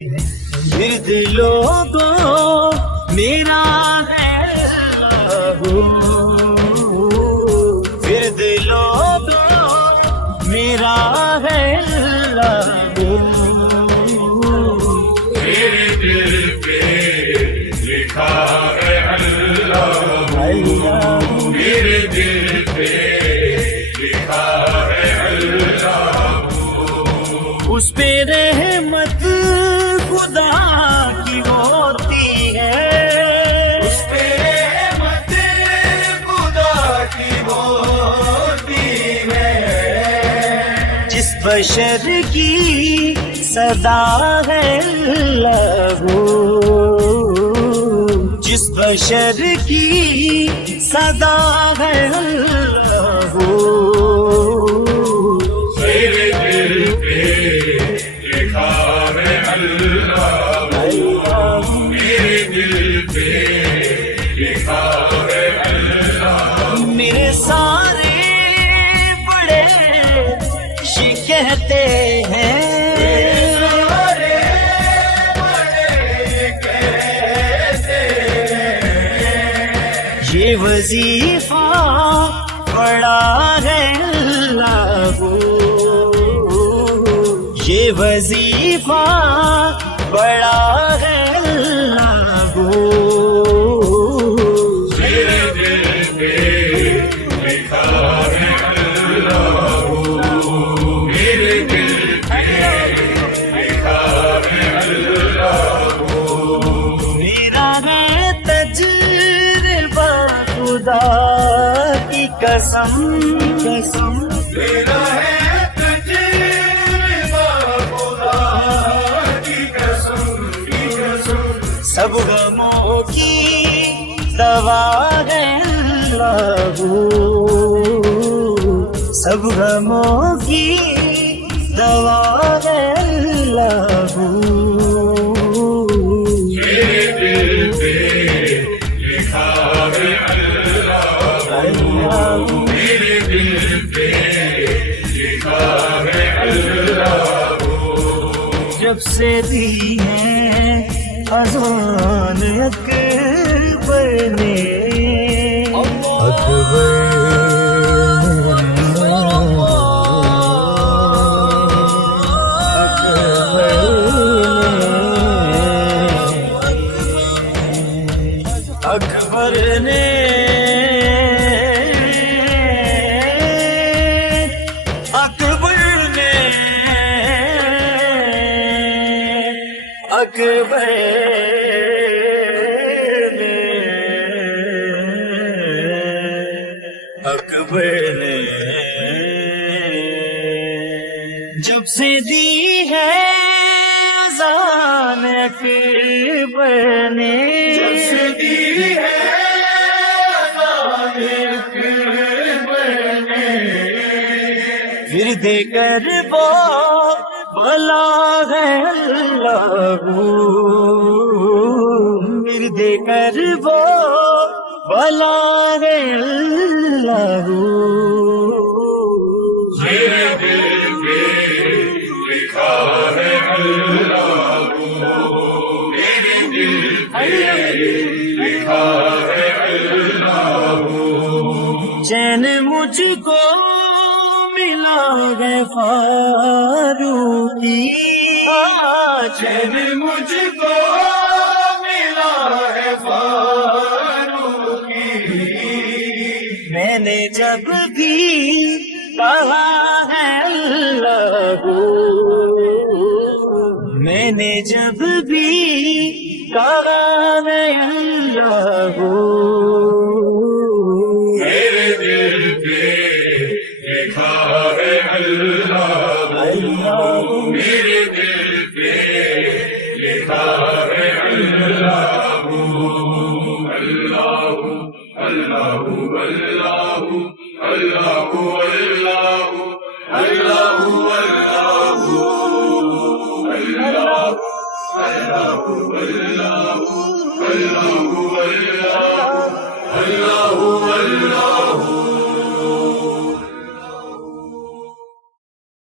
ورد لوگوں میرا ہے اللہ، ورد لوگوں میرا ہے اللہ، میرے دل پہ لکھا ہے اللہ، میرے دل پہ لکھا ہے اللہ، اس پہ رحمت خدا کی ہوتی ہے، اس پہ رحمت خدا کی ہوتی ہے، جس بشر کی صدا ہے اللہ، جس بشر کی صدا ہے اللہ، میرے دل پہ لکھا ہے اللہ، میرے دل پہ لکھا ہے اللہ، میرے سارے بڑے یہ کہتے ہیں، یہ وظیفہ بڑا ہے اللہ، یہ وظیفہ بڑا ہے اللہ، میرے دل پہ لکھا ہے اللہ، میرے دل پہ لکھا ہے اللہ، میرا ہے تجربہ خدا کی قسم، میرا ہے تجربہ خدا کی قسم، کی قسم، سب غموں کی دوا ہے اللہ، سب غموں کی دوا ہے اللہ، میرے دل پہ لکھا ہے اللہ، میرے دل پہ لکھا ہے اللہ، جب سے دی ہے اذان اکبر نے، اکبر نے اکبر نے جب سے دی ہے اذان اکبر نے، جب سے دی ہے اذان اکبر نے، ورد کر وہ بلا ہے اللہ، ورد کر وہ بلا ہے اللہ، میرے دل پہ لکھا ہے اللہ، میرے دل پہ لکھا ہے اللہ، چین مجھ کو ملا ہے فاروقی، چین مجھ کو ملا ہے فاروقی، میں نے جب بھی کہا ہے اللہ، میں نے جب بھی کہا ہے اللہ، میرے دل پہ لکھا ہے اللہ، میرے دل پہ لکھا ہے اللہ، اللہ اللہ اللہ اللہ اللہ اللہ اللہ اللہ اللہ اللہ